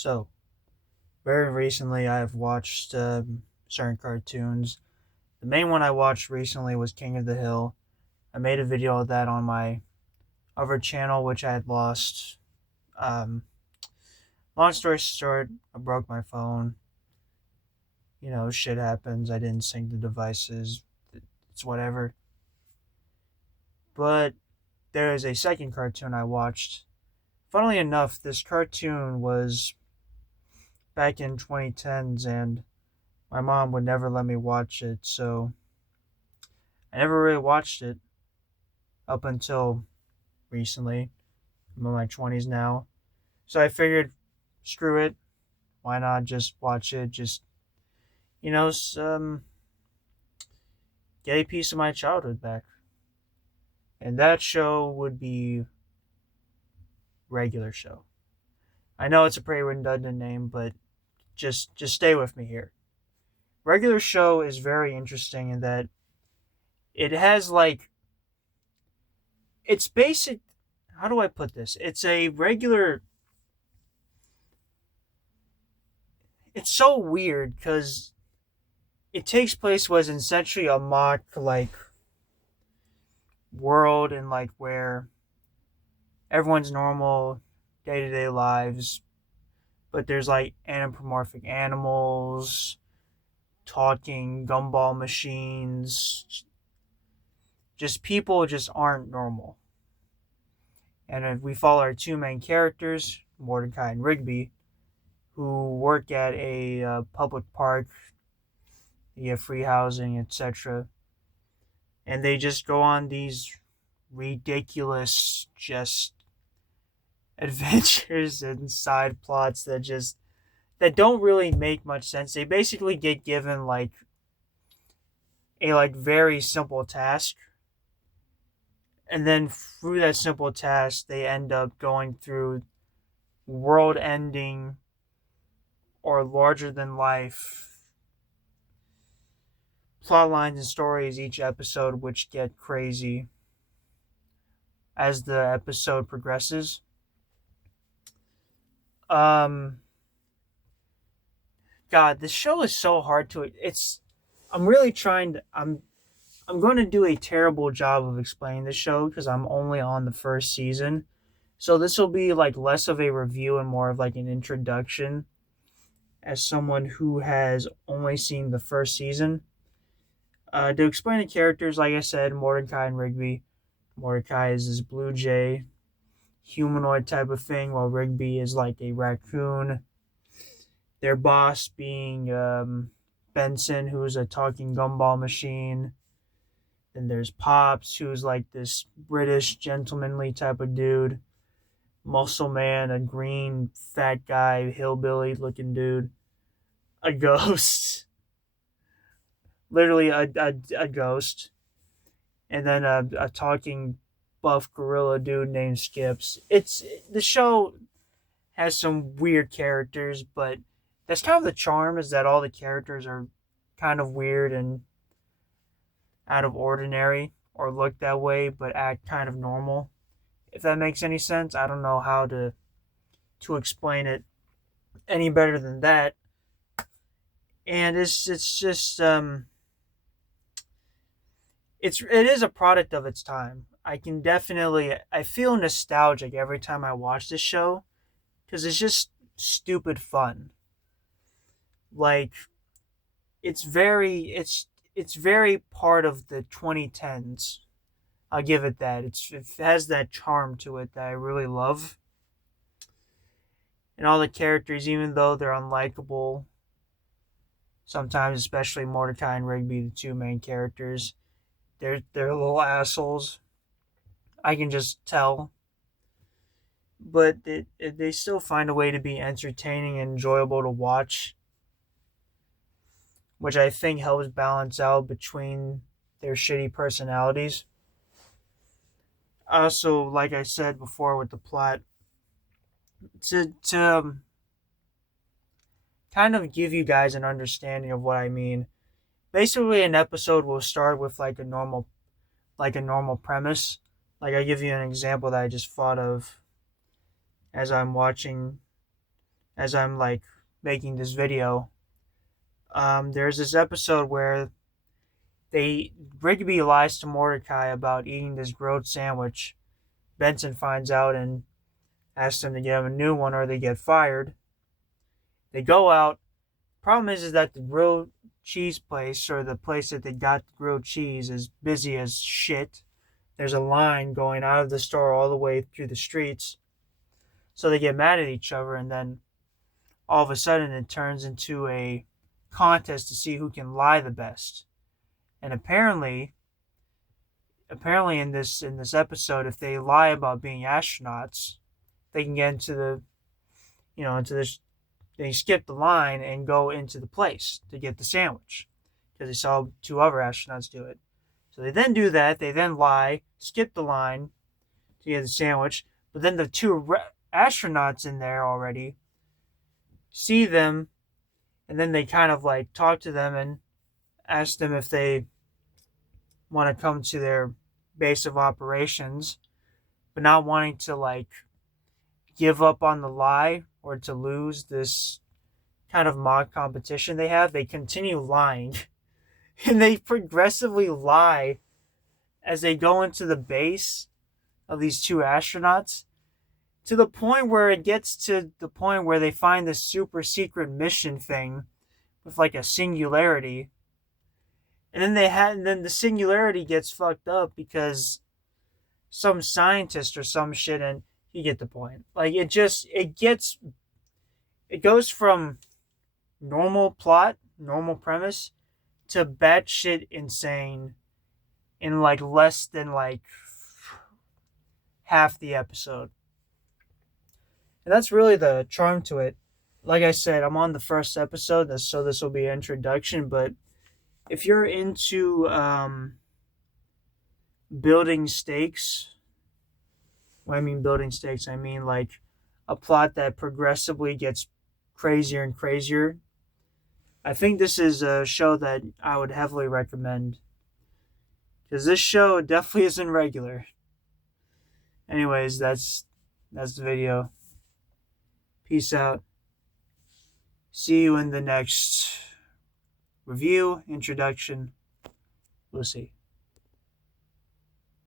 So, very recently I've watched certain cartoons. The main one I watched recently was King of the Hill. I made a video of that on my other channel, which I had lost. Um, Long story short, I broke my phone. Shit happens. I didn't sync the devices. It's whatever. But there is a second cartoon I watched. Funnily enough, this cartoon was back in 2010s, and my mom would never let me watch it, so I never really watched it up until recently. I'm in my 20s now. So I figured, screw it. Why not just watch it? Just, you know, get a piece of my childhood back. And that show would be Regular Show. I know it's a pretty redundant name, but just stay with me here. Regular Show is very interesting in that it has it's basic. How do I put this? It's a regular. It's so weird because it takes place was essentially a mock world and where everyone's normal day to day lives, but there's anthropomorphic animals, talking gumball machines, just people just aren't normal. And we follow our two main characters, Mordecai and Rigby, who work at a public park. They get free housing, etc. And they just go on these ridiculous just adventures and side plots that don't really make much sense. They basically get given a very simple task, and then through that simple task they end up going through world ending or larger than life plot lines and stories each episode, which get crazy as the episode progresses. um God, this show is so hard to it's I'm really trying to I'm going to do a terrible job of explaining the show because I'm only on the first season. So this will be less of a review and more of an introduction as someone who has only seen the first season. To explain the characters, like I said, Mordecai and Rigby. Mordecai is this blue jay, humanoid type of thing, while Rigby is like a raccoon. Their boss being Benson, who's a talking gumball machine. Then there's Pops, who's like this British gentlemanly type of dude. Muscle Man, a green fat guy, hillbilly looking dude. A ghost. Literally a ghost. And then a talking buff gorilla dude named Skips. The show has some weird characters, but that's kind of the charm, is that all the characters are kind of weird and out of ordinary, or look that way but act kind of normal. If that makes any sense, I don't know how to explain it any better than that. And it's just it is a product of its time. I feel nostalgic every time I watch this show because it's just stupid fun. Like it's very part of the 2010s. I'll give it that. It has that charm to it that I really love. And all the characters, even though they're unlikable, sometimes, especially Mordecai and Rigby, the two main characters, they're little assholes. I can just tell, but they still find a way to be entertaining and enjoyable to watch, which I think helps balance out between their shitty personalities. Also, like I said before with the plot, to kind of give you guys an understanding of what I mean. Basically, an episode will start with a normal premise. I give you an example that I just thought of as I'm watching as I'm like making this video. There's this episode where they Rigby lies to Mordecai about eating this grilled sandwich. Benson finds out and asks them to get him a new one or they get fired. They go out. Problem is that the grilled cheese place, or the place that they got the grilled cheese, is busy as shit. There's a line going out of the store all the way through the streets. So they get mad at each other, and then all of a sudden it turns into a contest to see who can lie the best. And apparently in this episode, if they lie about being astronauts, they can get into the into this. They skip the line and go into the place to get the sandwich because they saw two other astronauts do it. So they then do that. They then lie, skip the line to get the sandwich. But then the two astronauts in there already see them, and then they kind of like talk to them and ask them if they want to come to their base of operations, but not wanting to like give up on the lie or to lose this kind of mock competition they have. They continue lying and they progressively lie as they go into the base of these two astronauts, to the point where it gets to the point where they find this super secret mission thing with like a singularity. And then the singularity gets fucked up because some scientist or some shit, and you get the point. Like it goes from normal plot, normal premise to batshit insane in like less than like half the episode. And that's really the charm to it. Like I said, I'm on the first episode, so this will be an introduction. But if you're into building stakes, when I mean building stakes, I mean like a plot that progressively gets crazier and crazier, I think this is a show that I would heavily recommend. Because this show definitely isn't regular. Anyways, that's the video. Peace out. See you in the next review, introduction. We'll see.